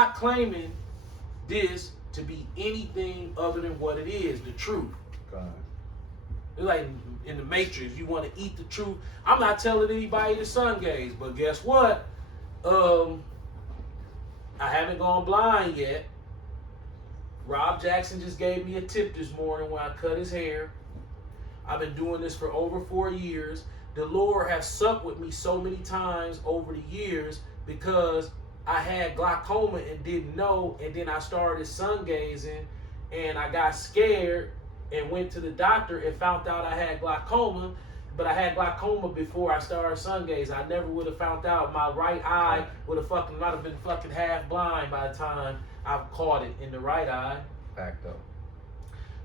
not claiming this to be anything other than what it is, the truth. God. It's like in the Matrix, you want to eat the truth. I'm not telling anybody to sun gaze, but guess what? I haven't gone blind yet. Rob Jackson just gave me a tip this morning when I cut his hair. I've been doing this for over 4 years. The Lord has supped with me so many times over the years because I had glaucoma and didn't know, and then I started sun gazing and I got scared and went to the doctor and found out I had glaucoma, but I had glaucoma before I started sun gazing. I never would have found out. My right eye would have might have been fucking half blind by the time I caught it in the right eye. Fact though.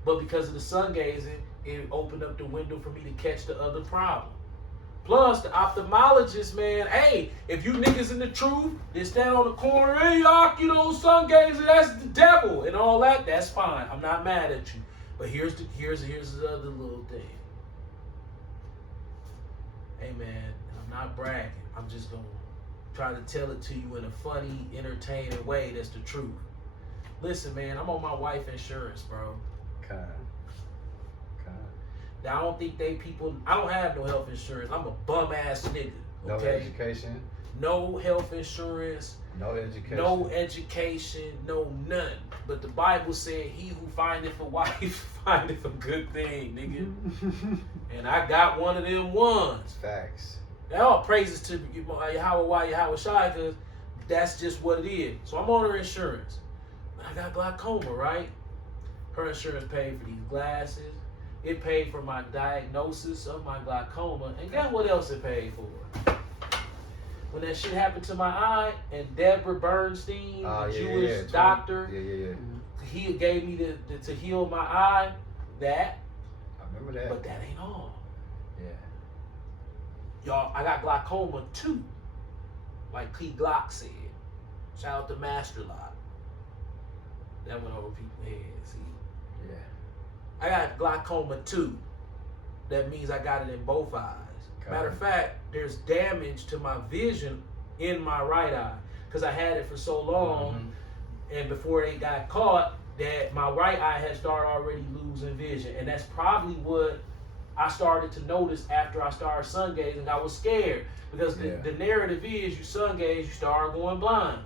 But because of the sun gazing, it opened up the window for me to catch the other problem. Plus, the ophthalmologist, man, hey, if you niggas in the truth, they stand on the corner, hey, y'all, sun gazing, that's the devil, and all that, that's fine. I'm not mad at you. But here's the other little thing. Hey, man, I'm not bragging. I'm just going to try to tell it to you in a funny, entertaining way that's the truth. Listen, man, I'm on my wife insurance, bro. God. I don't think I don't have no health insurance. I'm a bum ass nigga. Okay? No education. No health insurance. No education. No education. No none. But the Bible said, he who findeth a wife findeth a good thing, nigga. And I got one of them ones. Facts. All praises to Yahweh Shai, because that's just what it is. So I'm on her insurance. I got glaucoma, right? Her insurance paid for these glasses. It paid for my diagnosis of my glaucoma. And guess what else it paid for? When that shit happened to my eye, and Deborah Bernstein, the Jewish doctor, he gave me to heal my eye. That. I remember that. But that ain't all. Yeah. Y'all, I got glaucoma too. Like P. Glock said. Shout out to Master Lock. That went over people's heads. See? Yeah. I got glaucoma too. That means I got it in both eyes. Matter of fact, there's damage to my vision in my right eye because I had it for so long, and before they got caught, that my right eye had started already losing vision, and that's probably what I started to notice after I started sun gazing. I was scared because the narrative is you sun gaze, you start going blind,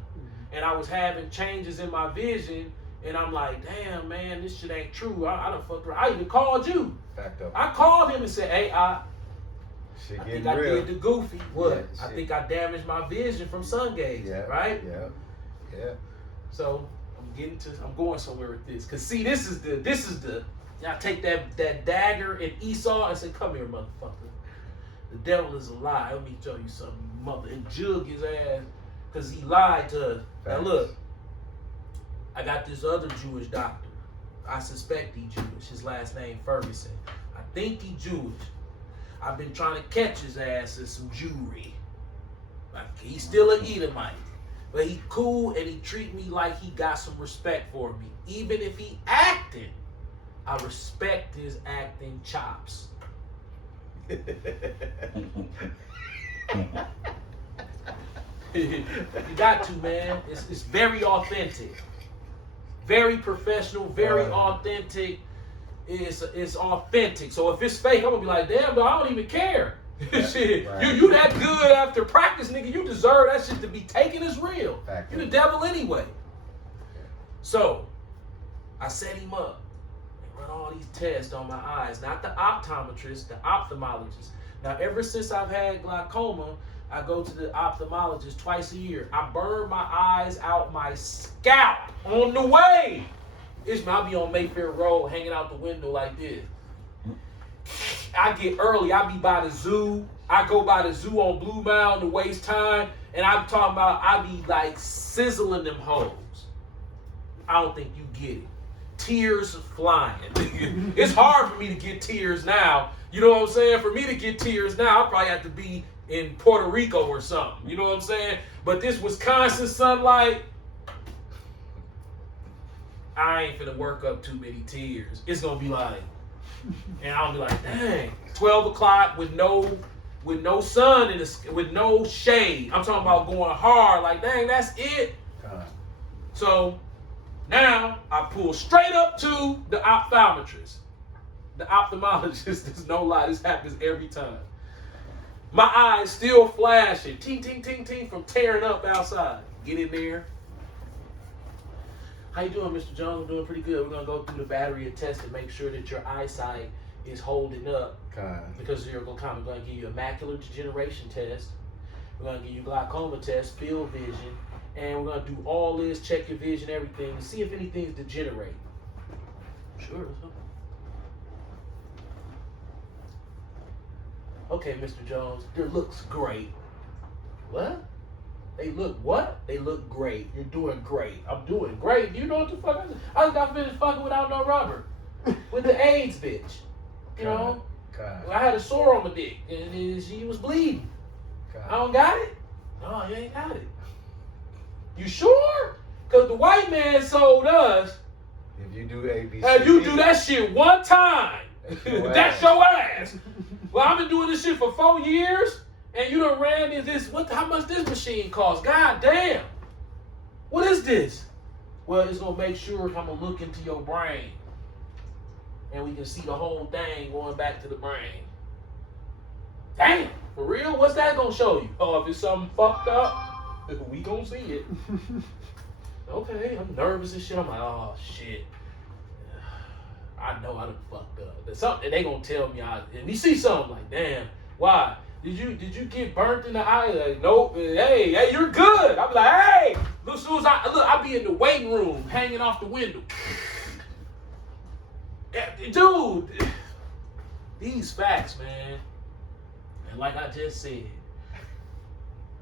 and I was having changes in my vision. And I'm like, damn, man, this shit ain't true. I done fucked around. I even called you. Fact up. I called him and said, hey, I think I real. did the goofy. What? Yeah, I think I damaged my vision from sun gazing, right? Yeah. So I'm going somewhere with this. Cause see, this is the. Y'all take that dagger and Esau and say, come here, motherfucker. The devil is a lie. Let me tell you something, mother, and jug his ass, cause he lied to us. Now look. I got this other Jewish doctor. I suspect he's Jewish. His last name Ferguson. I think he's Jewish. I've been trying to catch his ass in some Jewry. Like, he's still an Edomite. But he cool and he treat me like he got some respect for me. Even if he acting, I respect his acting chops. You got to, man. It's very authentic. Very professional, very authentic. It's authentic. So if it's fake, I'm gonna be like, damn, but I don't even care. Shit, right. You that good after practice, nigga. You deserve that shit to be taken as real. You the devil anyway. So I set him up and run all these tests on my eyes. Not the optometrist, the ophthalmologist. Now, ever since I've had glaucoma, I go to the ophthalmologist twice a year. I burn my eyes out my scalp on the way. I'll be on Mayfair Road hanging out the window like this. I get early. I be by the zoo. I go by the zoo on Blue Mound to waste time. And I'm talking about I be like sizzling them hoes. I don't think you get it. Tears flying. It's hard for me to get tears now. You know what I'm saying? For me to get tears now, I probably have to be in Puerto Rico or something. You know what I'm saying? But this Wisconsin sunlight, I ain't finna work up too many tears. It's gonna be like, and I'll be like, dang, 12 o'clock with no sun with no shade. I'm talking about going hard. Like, dang, that's it. So now I pull straight up to the optometrist. The ophthalmologist, there's no lie, this happens every time. My eyes still flashing, ting, ting, ting, ting, from tearing up outside. Get in there. How you doing, Mr. Jones? I'm doing pretty good. We're going to go through the battery test to make sure that your eyesight is holding up because of your glaucoma. We're going to give you a macular degeneration test. We're going to give you glaucoma test, field vision, and we're going to do all this, check your vision, everything, to see if anything's degenerating. Sure, let's go. Okay, Mr. Jones, your looks great. What? They look what? They look great. You're doing great. I'm doing great. You know what the fuck? I just got finished fucking without no rubber. With the AIDS bitch. You know? I had a sore on my dick and she was bleeding. I don't got it? No, you ain't got it. You sure? Because the white man sold us. If you do ABC. If you do that shit one time, that's your ass. Well, I've been doing this shit for 4 years, and you done ran how much this machine cost? God damn. What is this? Well, it's gonna make sure I'm gonna look into your brain. And we can see the whole thing going back to the brain. Damn, for real? What's that gonna show you? Oh, if it's something fucked up, we gonna see it. Okay, I'm nervous and shit. I'm like, oh shit. I know I done fucked up. There's something they gonna tell me. And we see something like, damn, why? Did you get burnt in the eye? Like, nope. Hey, you're good. I'm like, hey. Look, as soon as I be in the waiting room, hanging off the window. Dude, these facts, man. And like I just said,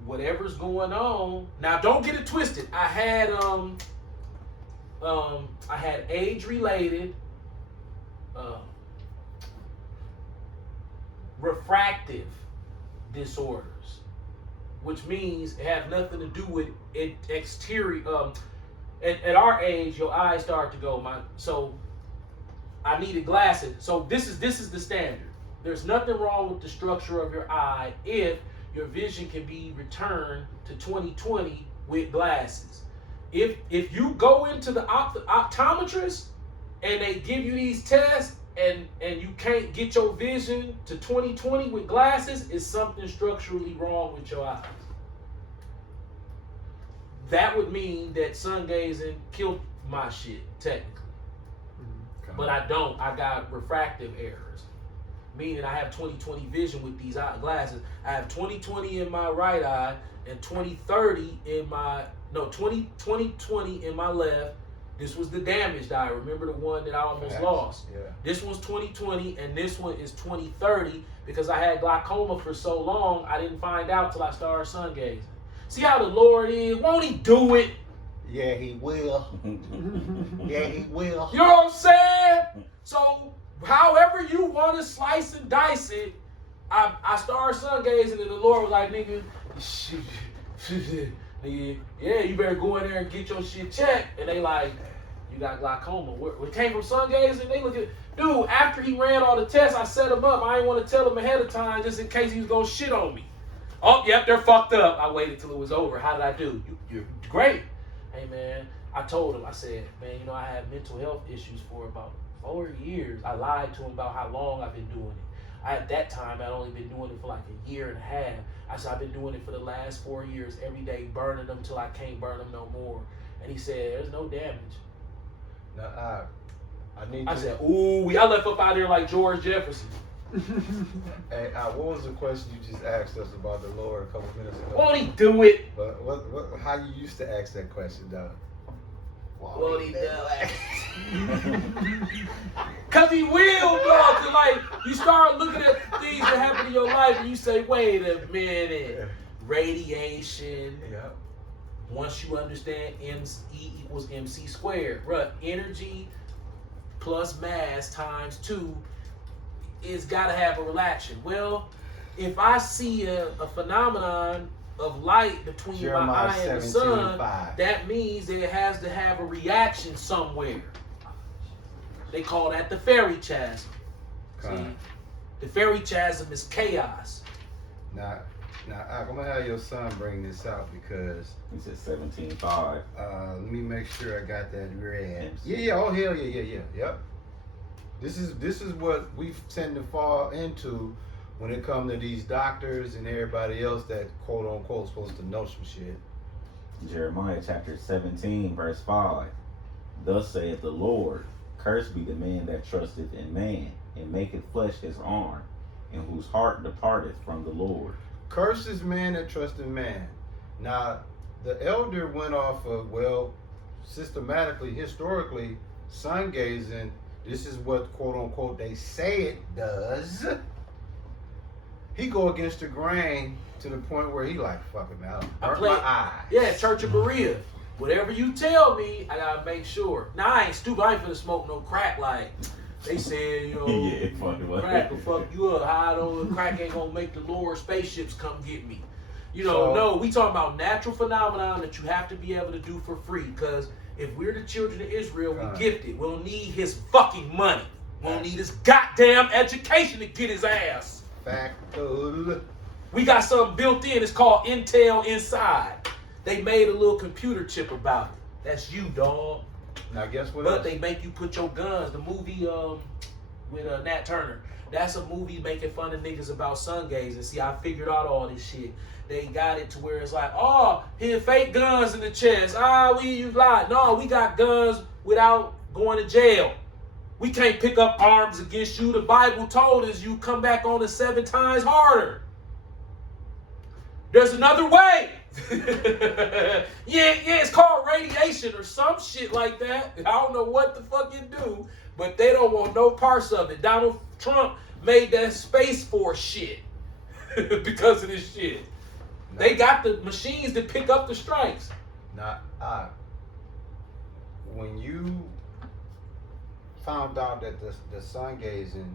whatever's going on. Now, don't get it twisted. I had age-related. Refractive disorders, which means it has nothing to do with exterior. At our age, your eyes start to go. So I needed glasses. So this is the standard. There's nothing wrong with the structure of your eye if your vision can be returned to 20/20 with glasses. If you go into the optometrist and they give you these tests and you can't get your vision to 20/20 with glasses, it's something structurally wrong with your eyes. That would mean that sun gazing killed my shit, technically. But I don't. I got refractive errors, meaning I have 20/20 vision with these glasses. I have 20/20 in my right eye and 20/30 in my 20/20 in my left. This was the damaged eye. Remember the one that I almost lost? Yeah. This one's 20/20 and this one is 20/30 because I had glaucoma for so long, I didn't find out till I started sun gazing. See how the Lord is? Won't he do it? Yeah, he will. Yeah, he will. You know what I'm saying? So, however you want to slice and dice it, I started sun gazing and the Lord was like, nigga, yeah, you better go in there and get your shit checked. And they like, you got glaucoma. It came from sun gazing. They look at, dude, after he ran all the tests, I set him up. I didn't want to tell him ahead of time just in case he was going to shit on me. Oh, yep, they're fucked up. I waited till it was over. How did I do? You're great. Hey, man, I told him, I said, man, you know, I had mental health issues for about 4 years. I lied to him about how long I've been doing it. At that time, I'd only been doing it for like a year and a half. I said, I've been doing it for the last 4 years, every day, burning them till I can't burn them no more. And he said, there's no damage. Now, I said, ooh, I left up out there like George Jefferson. Hey, what was the question you just asked us about the Lord a couple minutes ago? Won't he do it? But how you used to ask that question, though? Won't he do it? Cause he will, dog. So like you start looking at things that happen in your life and you say, wait a minute. Radiation. Yeah. Once you understand E equals MC squared, bruh, energy plus mass times 2 is gotta have a relation. Well, if I see a phenomenon of light between my eye and the sun, that means that it has to have a reaction somewhere. They call that the fairy chasm. See, the fairy chasm is chaos. Now, Now, I'm gonna have your son bring this out because He said 17:5. let me make sure I got that read. Yes. Yeah. Oh hell yeah. Yep. This is what we tend to fall into when it comes to these doctors and everybody else that quote unquote supposed to know some shit. Jeremiah chapter 17, verse 5. Thus saith the Lord, cursed be the man that trusteth in man, and maketh flesh his arm, and whose heart departeth from the Lord. Cursed is man that trusteth man. Now, the elder went off of, well, systematically, historically, sun gazing. This is what quote unquote they say it does. He go against the grain to the point where he like, fuck it, man, I burnt my eyes. Yeah, Church of Berea. Whatever you tell me, I gotta make sure. Now I ain't stupid. I ain't finna smoke no crack like they said. You know, Yeah, funny, what? crack will fuck you up. How I know crack ain't gonna make the Lord spaceships come get me. You know, So- no, we talking about natural phenomenon that you have to be able to do for free. Because if we're the children of Israel, we Right. gifted. We don't need his fucking money. We don't need his goddamn education to get his ass. Factual. We got something built in. It's called Intel Inside. They made a little computer chip about it. That's you, dog. Now guess what But else? they make you put your guns. The movie with Nat Turner. That's a movie making fun of niggas about sun gazing. See, I figured out all this shit. They got it to where it's like, oh, here fake guns in the chest. You lied. No, we got guns without going to jail. We can't pick up arms against you. The Bible told us you come back on it 7 times harder. There's another way. yeah, it's called radiation or some shit like that. I don't know what the fuck it do, but they don't want no parts of it. Donald Trump made that Space Force shit because of this shit. They got the machines to pick up the strikes. Now, when you found out that the sun gazing,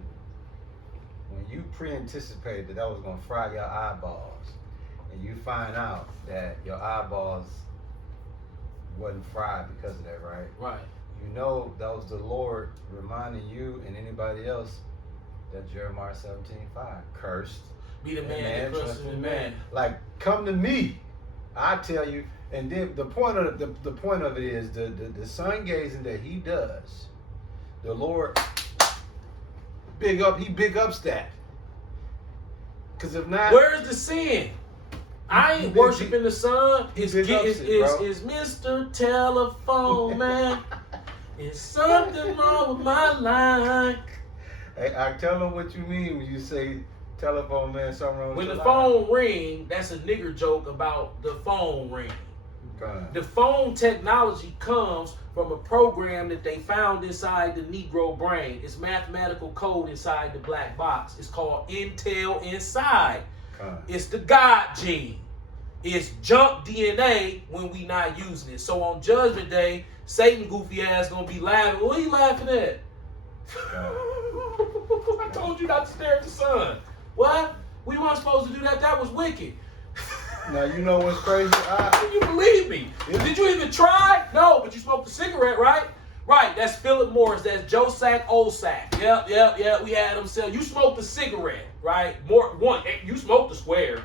when you pre-anticipated that was gonna fry your eyeballs, and you find out that your eyeballs wasn't fried because of that, right? Right. You know that was the Lord reminding you and anybody else that Jeremiah 17:5, cursed. Be the man that trusts in the man. Like, come to me, I tell you. And then the point of it is the sun gazing that he does. The Lord big ups that. Cause if not, Where's the sin? I ain't worshiping the sun. It's big ups it, bro. Mr. Telephone Man. It's something wrong with my line. Hey, I tell them what you mean when you say telephone man, something wrong When with the your line. phone ring, that's a nigger joke about the phone ring. God. The phone technology comes from a program that they found inside the Negro brain. It's mathematical code inside the black box. It's called Intel Inside. God. It's the God gene. It's junk DNA when we not using it. So on Judgment Day, Satan goofy ass gonna be laughing. What are you laughing at? I told you not to stare at the sun. What? We weren't supposed to do that. That was wicked. Now you know what's crazy? Can you believe me? Did you even try? No, but you smoked a cigarette, right? Right, that's Philip Morris. That's Joe Sack, Old Sack. Yep. We had them sell. You smoked a cigarette, right? You smoked a square.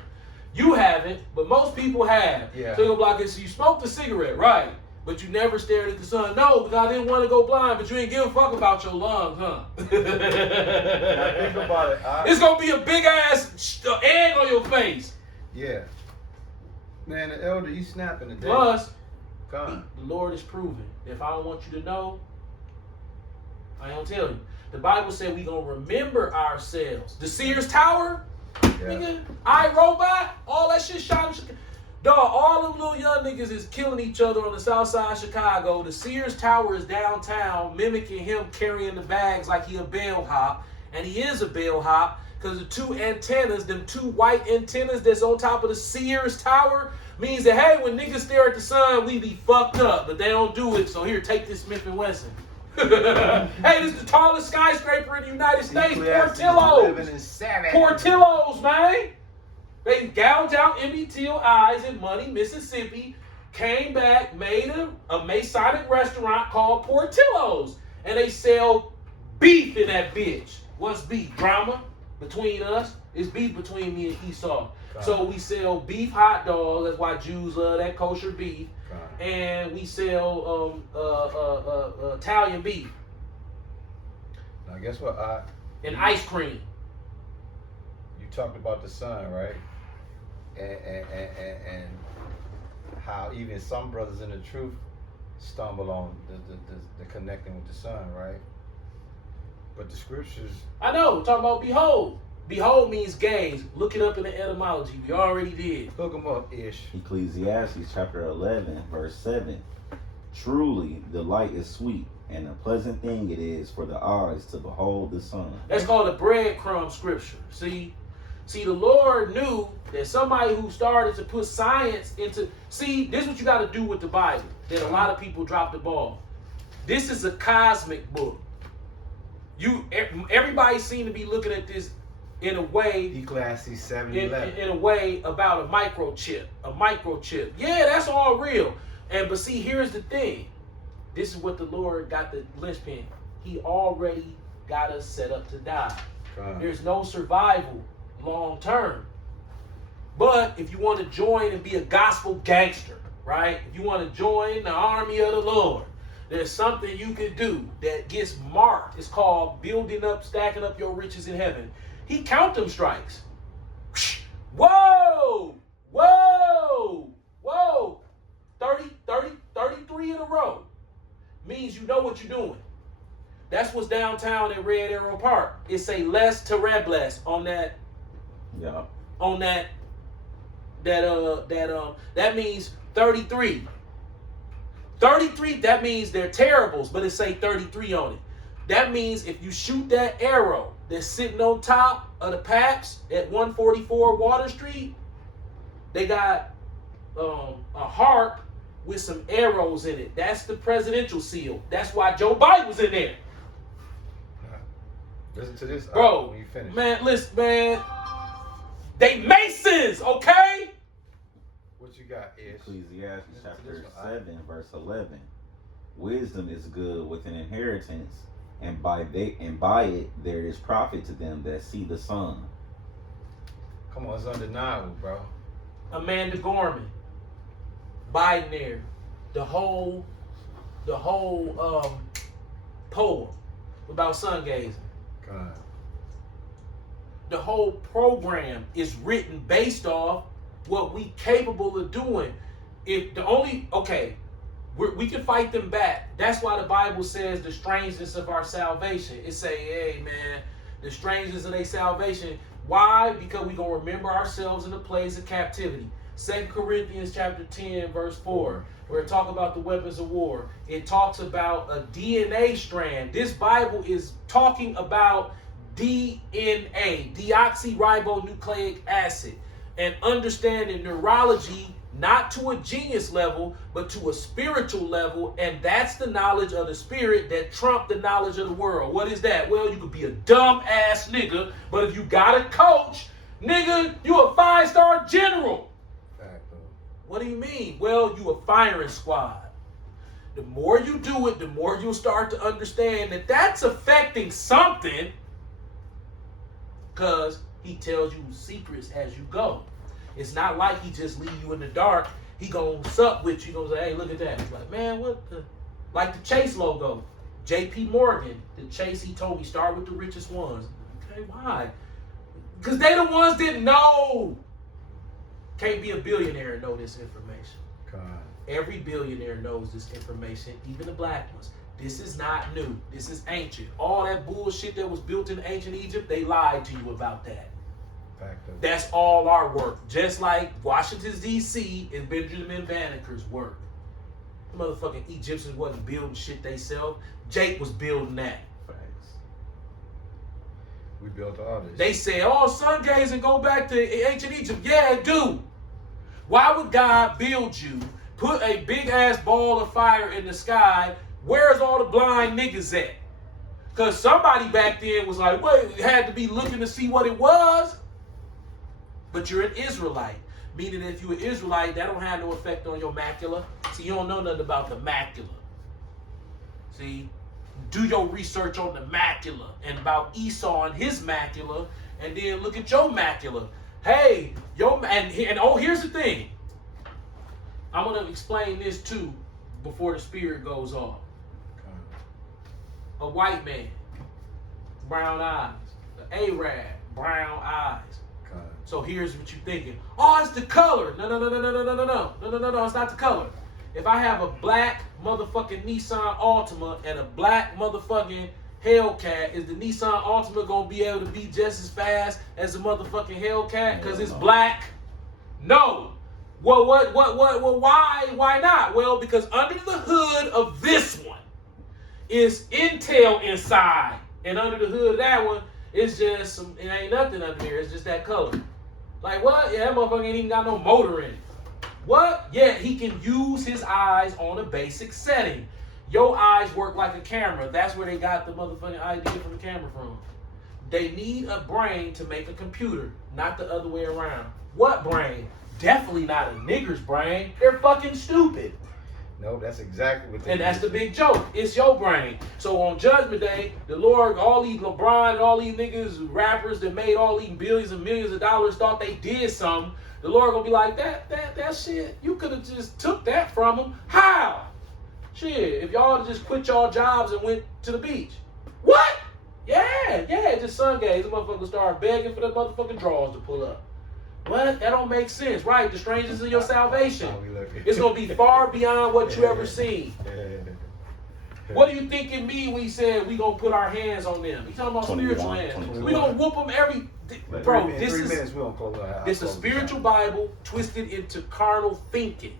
You haven't, but most people have. Yeah. So you're like, so you smoked a cigarette, right? But you never stared at the sun. No, because I didn't want to go blind, but you ain't give a fuck about your lungs, huh? Now think about it. It's going to be a big ass egg on your face. Yeah. Man, the elder, he's snapping today. Plus, God. the Lord is proving. If I don't want you to know, I don't tell you. The Bible said we gonna remember ourselves. The Sears Tower, nigga, iRobot, all that shit shot in Chicago. Dog, all them little young niggas is killing each other on the south side of Chicago. The Sears Tower is downtown, mimicking him carrying the bags like he a bellhop. And he is a bellhop, because the 2 antennas, them 2 white antennas that's on top of the Sears Tower, means that, hey, when niggas stare at the sun, we be fucked up. But they don't do it, so here, take this Smith & Wesson. Hey, this is the tallest skyscraper in the United States, Portillo's. Portillo's, man. They gouged out Emmett Till eyes in Money, Mississippi, came back, made a Masonic restaurant called Portillo's. And they sell beef in that bitch. What's beef? Drama between us? It's beef between me and Esau. So we sell beef hot dogs. That's why Jews love that kosher beef. And we sell Italian beef. Now, guess what? And ice cream. You talked about the sun, right? And how even some brothers in the truth stumble on the connecting with the sun, right? But the scriptures. I know. We're talking about behold. Behold means gaze. Look it up in the etymology. We already did. Hook them up, Ish. Ecclesiastes chapter 11, verse 7. Truly, the light is sweet, and a pleasant thing it is for the eyes to behold the sun. That's called a breadcrumb scripture. See, the Lord knew that somebody who started to put science into... See, this is what you got to do with the Bible. That a lot of people drop the ball. This is a cosmic book. Everybody seem to be looking at this in a way... Ecclesiastes 7:11. In a way about a microchip. A microchip. Yeah, that's all real. But see, here's the thing. This is what the Lord got the linchpin. He already got us set up to die. There's no survival long term. But if you want to join and be a gospel gangster, right? If you want to join the army of the Lord, there's something you can do that gets marked. It's called building up, stacking up your riches in heaven. He count them strikes. Whoa! Whoa! Whoa! 33 in a row. Means you know what you're doing. That's what's downtown at Red Arrow Park. It say Les Terribles on that. Yeah. On that means 33. 33, that means they're terribles, but it say 33 on it. That means if you shoot that arrow that's sitting on top of the Paps at 144 Water Street, they got a heart with some arrows in it. That's the presidential seal. That's why Joe Biden was in there. Listen to this, bro. When you finish. Man, listen, man. They Masons, okay? What you got, Ish? Ecclesiastes chapter 7, verse 11. Wisdom is good with an inheritance, and by it there is profit to them that see the sun. Come on, it's undeniable, bro. Amanda Gorman, Biden there, the whole poem about sun gazing. God. The whole program is written based off what we capable of doing. If the only we can fight them back. That's why the Bible says the strangeness of our salvation. It say, hey man, the strangeness of their salvation. Why? Because we gonna remember ourselves in the place of captivity. 2 Corinthians chapter 10, verse 4, where it talks about the weapons of war. It talks about a DNA strand. This Bible is talking about DNA, deoxyribonucleic acid, and understanding neurology not to a genius level, but to a spiritual level, and that's the knowledge of the spirit that trumped the knowledge of the world. What is that? Well, you could be a dumb ass nigga, but if you got a coach, nigga, you a 5-star general. What do you mean? Well, you a firing squad. The more you do it, the more you'll start to understand that that's affecting something, because he tells you secrets as you go. It's not like he just leave you in the dark. He gonna sup with you. He gonna say, hey, look at that. It's like, man, what the... Like the Chase logo. J.P. Morgan. The Chase, he told me, start with the richest ones. Okay, why? Because they the ones that know. Can't be a billionaire and know this information. God. Every billionaire knows this information, even the black ones. This is not new. This is ancient. All that bullshit that was built in ancient Egypt, they lied to you about that. That's all our work. Just like Washington, D.C. and Benjamin Banneker's work. The motherfucking Egyptians wasn't building shit they self. Jake was building that. We built all this. They say, oh, sun gazing, go back to ancient Egypt. Yeah, it do. Why would God build you, put a big-ass ball of fire in the sky? Where's all the blind niggas at? Because somebody back then was like, wait, had to be looking to see what it was. But you're an Israelite. Meaning if you're an Israelite, that don't have no effect on your macula. See, you don't know nothing about the macula. See? Do your research on the macula and about Esau and his macula, and then look at your macula. Hey, yo, and oh, here's the thing. I'm gonna explain this too before the spirit goes off. A white man, brown eyes. An Arab, brown eyes. So here's what you're thinking. Oh, it's the color. No. It's not the color. If I have a black motherfucking Nissan Altima and a black motherfucking Hellcat, is the Nissan Altima gonna be able to be just as fast as the motherfucking Hellcat because it's black? No. Well, what? Why not? Well, because under the hood of this one is Intel inside, and under the hood of that one is just some. It ain't nothing under there. It's just that color. Like what? Yeah, that motherfucker ain't even got no motor in it. What? Yeah, he can use his eyes on a basic setting. Your eyes work like a camera. That's where they got the motherfucking idea from the camera from. They need a brain to make a computer, not the other way around. What brain? Definitely not a nigger's brain. They're fucking stupid. No, that's exactly what they And that's the big joke. It's your brain. So on Judgment Day, the Lord, all these LeBron and all these niggas, rappers that made all these billions and millions of dollars thought they did something. The Lord gonna be like, that shit, you could have just took that from them. How? Shit, if y'all just quit y'all jobs and went to the beach. What? Yeah, just sun gaze. The motherfucker start begging for the motherfucking drawers to pull up. What? That don't make sense, right? The strangers in your salvation. It's gonna be far beyond what you ever seen. What do you think it mean when he said we gonna put our hands on them? He talking about spiritual hands. We gonna whoop them every. Bro, this is it's a spiritual Bible twisted into carnal thinking.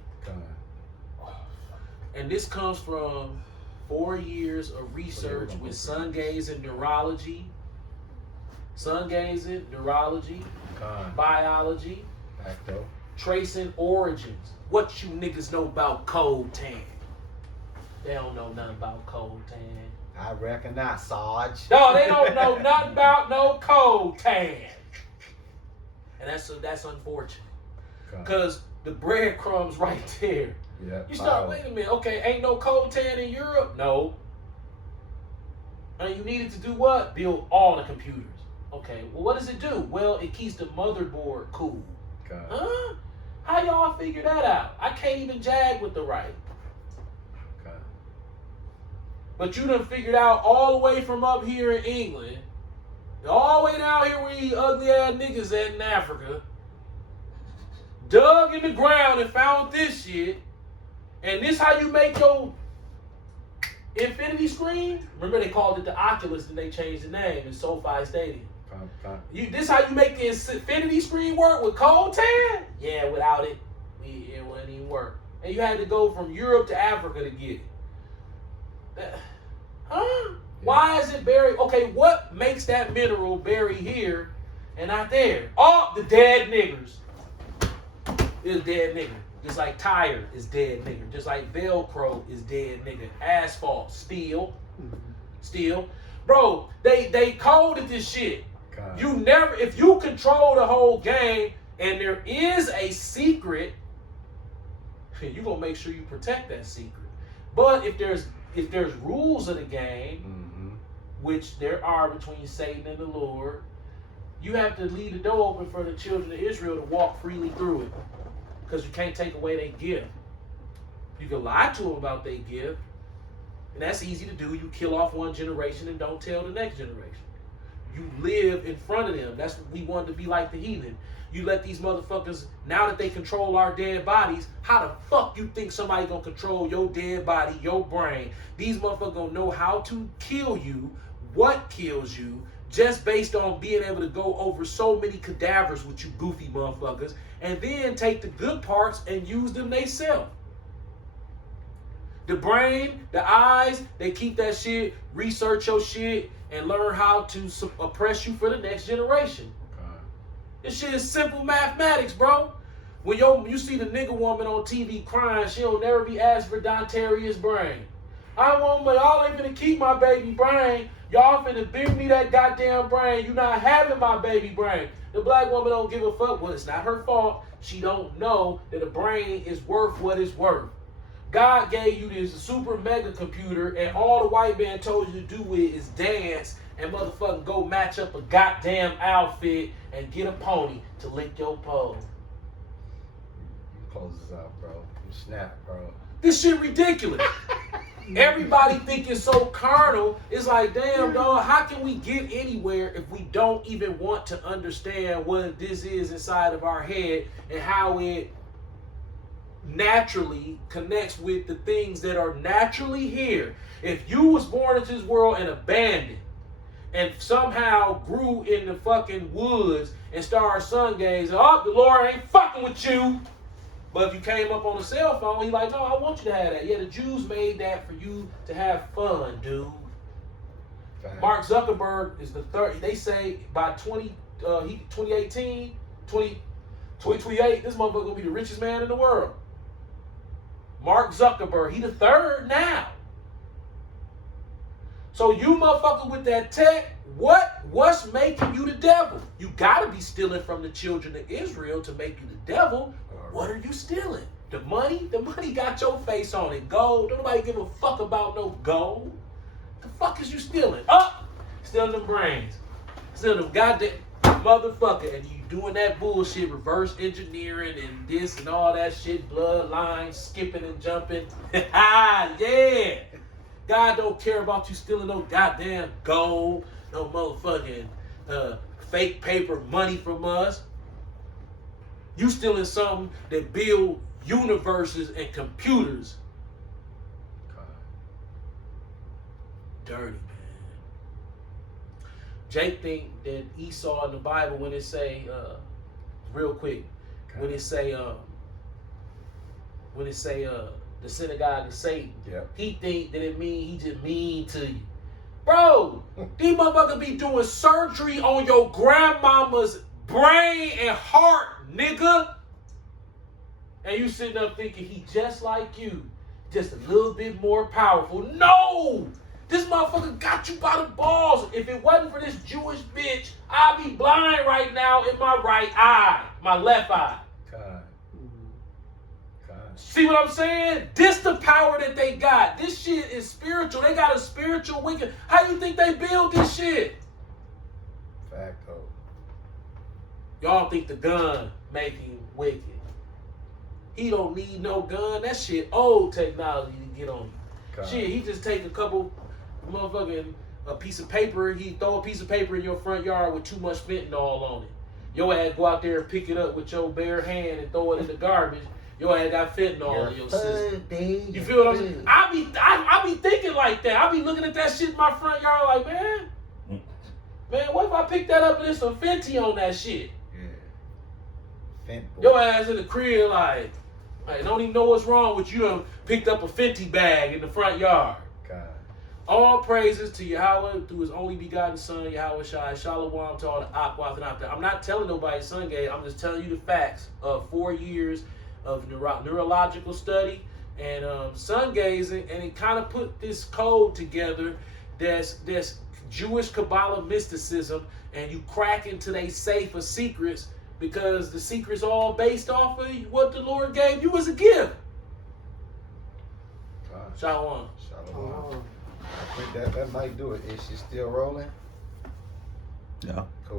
And this comes from 4 years of research with sun gazing neurology, biology, tracing origins. What you niggas know about cold tan? They don't know nothing about cold tan. I reckon not, Sarge. No, they don't know nothing about no cold tan. And that's unfortunate. Because the breadcrumbs right there. Yeah. You start, wait a minute, okay, ain't no cold tan in Europe? No. And you needed to do what? Build all the computers. Okay, well, what does it do? Well, it keeps the motherboard cool. Huh? How y'all figure that out? I can't even jag with the right. But you done figured out all the way from up here in England, all the way down here where you ugly ass niggas at in Africa, dug in the ground and found this shit, and this how you make your infinity screen? Remember they called it the Oculus and they changed the name in SoFi Stadium. This how you make the infinity screen work with cold tan? Yeah, without it, it wouldn't even work. And you had to go from Europe to Africa to get it. Huh? Why is it buried? Okay, what makes that mineral buried here and not there? Oh, the dead niggers. It's dead nigger. Just like tire is dead nigger. Just like Velcro is dead nigger. Asphalt, steel. Bro, they coded this shit. God. You never, if you control the whole game and there is a secret, you're gonna make sure you protect that secret. But if there's rules of the game, which there are between Satan and the Lord, you have to leave the door open for the children of Israel to walk freely through it. Because you can't take away their gift. You can lie to them about their gift, and that's easy to do. You kill off one generation and don't tell the next generation. You live in front of them. That's what we want to be like the heathen. You let these motherfuckers, now that they control our dead bodies, how the fuck you think somebody gonna control your dead body, your brain? These motherfuckers gonna know how to kill you, what kills you, just based on being able to go over so many cadavers with you goofy motherfuckers, and then take the good parts and use them themselves. The brain, the eyes, they keep that shit, research your shit, and learn how to oppress you for the next generation. This shit is simple mathematics, bro. When you see the nigga woman on TV crying, she'll never be asked for Donteria's brain. Y'all ain't finna keep my baby brain. Y'all finna bring me that goddamn brain. You not having my baby brain. The black woman don't give a fuck. Well, it's not her fault. She don't know that a brain is worth what it's worth. God gave you this super mega computer, and all the white man told you to do with is dance and motherfucking go match up a goddamn outfit and get a pony to lick your pole. You close this out, bro. You snap, bro. This shit ridiculous. Everybody think it's so carnal. It's like, damn, dog, how can we get anywhere if we don't even want to understand what this is inside of our head and how it naturally connects with the things that are naturally here? If you was born into this world and abandoned and somehow grew in the fucking woods and started sun gazing, oh, the Lord ain't fucking with you. But if you came up on a cell phone, he like, no, I want you to have that. Yeah, the Jews made that for you to have fun, dude. Fact. Mark Zuckerberg is the third. They say by 2028, this motherfucker gonna be the richest man in the world. Mark Zuckerberg, he the third now. So you motherfucker with that tech, what's making you the devil? You gotta be stealing from the children of Israel to make you the devil. What are you stealing? The money? The money got your face on it. Gold. Don't nobody give a fuck about no gold. The fuck is you stealing? Stealing them brains. Stealing them goddamn motherfucker. And you doing that bullshit, reverse engineering and this and all that shit, bloodlines, skipping and jumping. Yeah. God don't care about you stealing no goddamn gold, no motherfucking fake paper money from us. You stealing something that build universes and computers. Dirty, man. Jake think that Esau in the Bible, when it say, real quick, when it say the synagogue of Satan, Yep. he think that it mean he just mean to you. Bro, these motherfuckers be doing surgery on your grandmama's brain and heart, nigga. And you sitting up thinking he just like you, just a little bit more powerful. No! This motherfucker got you by the balls. If it wasn't for this Jewish bitch, I'd be blind right now in my right eye, my left eye. God. See what I'm saying? This the power that they got. This shit is spiritual. They got a spiritual wicked. How you think they build this shit? Facto. Y'all think the gun make him wicked. He don't need no gun. That shit old technology to get on you. God. Shit, he just take a couple motherfucking a piece of paper. He throw a piece of paper in your front yard with too much fentanyl on it. Your ass go out there and pick it up with your bare hand and throw it in the garbage. Your ass got fentanyl in your system. You feel what I'm saying? I be thinking like that. I be looking at that shit in my front yard like, man, what if I pick that up and there's some Fenty on that shit? Yeah. Your ass in the crib like don't even know what's wrong with you. Done picked up a Fenty bag in the front yard. God. All praises to Yahweh through his only begotten son, Yahweh Shai. Shalom to all the Aquath out there. I'm not telling nobody sun gay. I'm just telling you the facts of 4 years of neurological study and sun gazing, and it kind of put this code together that's Jewish Kabbalah mysticism, and you crack into they safe of secrets because the secret's all based off of what the Lord gave you as a gift. Shalom. Shalom. I think that might do it. Is she still rolling? Yeah. Cool.